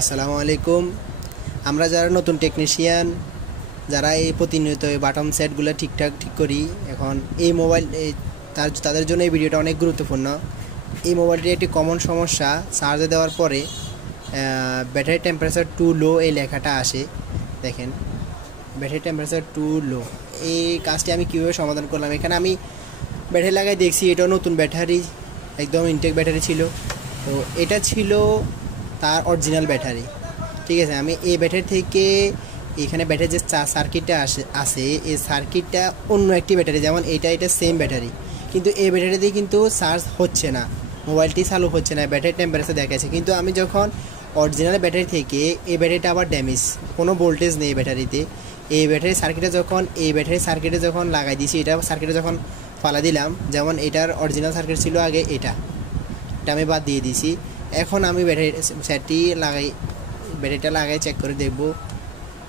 আসসালামু আলাইকুম। আমরা যারা নতুন টেকনিশিয়ান, যারা এই প্রতিনিয়ত এই বাটন সেটগুলো ঠিকঠাক ঠিক করি, এখন এই মোবাইল তাদের জন্য এই ভিডিওটা অনেক গুরুত্বপূর্ণ। এই মোবাইলটির একটি কমন সমস্যা, চার্জে দেওয়ার পরে ব্যাটারি টেম্পারেচার টু লো এই লেখাটা আসে। দেখেন, ব্যাটারি টেম্পারেচার টু লো। এই কাজটি আমি কীভাবে সমাধান করলাম, এখানে আমি ব্যাটারি লাগাই দেখছি, এটাও নতুন ব্যাটারি, একদম ইনটেক ব্যাটারি ছিল। তো এটা ছিল তার অরিজিনাল ব্যাটারি, ঠিক আছে। আমি এই ব্যাটারি থেকে এখানে ব্যাটারি যে সার্কিটটা আসে এই সার্কিটটা অন্য একটি ব্যাটারি, যেমন এটা সেম ব্যাটারি, কিন্তু এই ব্যাটারি দিয়ে কিন্তু চার্জ হচ্ছে না, মোবাইলটি চালু হচ্ছে না, ব্যাটারি টেম্পারেচার দেখাচ্ছে। কিন্তু আমি যখন অরিজিনাল ব্যাটারি থেকে এই ব্যাটারিটা আবার ড্যামেজ, কোনো ভোল্টেজ নেই ব্যাটারিতে, এই ব্যাটারি সার্কিটে যখন লাগাই দিয়েছি, এটা সার্কিটে যখন ফালা দিলাম, যেমন এটার অরিজিনাল সার্কিট ছিল আগে, এটা আমি বাদ দিয়ে দিয়েছি। এখন আমি ব্যাটারিটা লাগাই চেক করে দেখব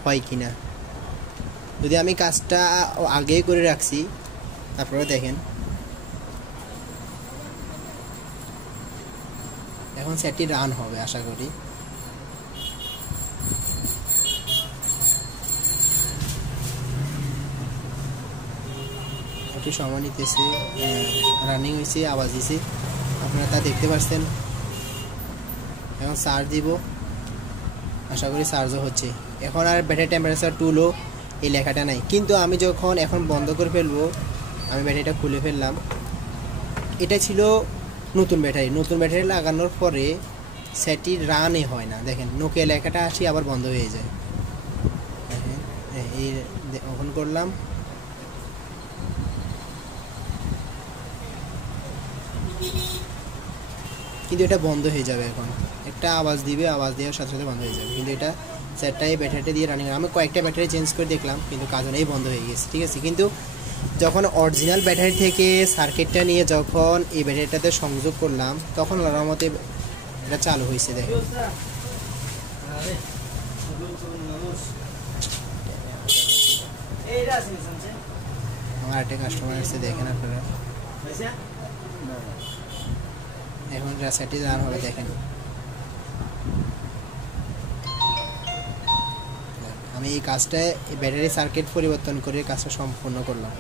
হয় কি না। যদি আমি কাজটা আগেই করে রাখছি, তারপরে দেখেন এখন সেটটি রান হবে আশা করি। একটু সময় নিতেছে, রানিং হয়েছে, আওয়াজ দিছে, আপনারা তা দেখতে পাচ্ছেন। এখন চার্জ দিব, আশা করি চার্জও হচ্ছে। এখন আর ব্যাটারি টেম্পারেচার টু লো এই লেখাটা নাই, কিন্তু আমি যখন এখন বন্ধ করে ফেলবো, আমি ব্যাটারিটা খুলে ফেললাম, এটা ছিল নতুন ব্যাটারি লাগানোর পরে সেটটি রানই হয় না। দেখেন, নোকিয়া লেখাটা আসি আবার বন্ধ হয়ে যায়। দেখেন, এই ওপেন করলাম, কিন্তু এটা বন্ধ হয়ে যাবে। এখন একটা আওয়াজ দিবে, আওয়াজ দেওয়ার সাথে সাথে বন্ধ হয়ে যাবে, কিন্তু এটা সেটটা এই ব্যাটারিটা দিয়ে রানিং। আমি কয়েকটা ব্যাটারি চেঞ্জ করে দেখলাম, কিন্তু কাজ নেই, বন্ধ হয়ে গেছে, ঠিক আছে। কিন্তু যখন অরিজিনাল ব্যাটারি থেকে সার্কিটটা নিয়ে যখন এই ব্যাটারিটাতে সংযোগ করলাম, তখন আল্লাহর মতে এটা চালু হয়েছে। দেখেন, আমার একটা কাস্টমার এসে, দেখেন আপনারা, এখন সেটটি রান হবে। দেখেন, আমি এই কাজটা ব্যাটারি সার্কিট পরিবর্তন করে কাজটা সম্পূর্ণ করলাম।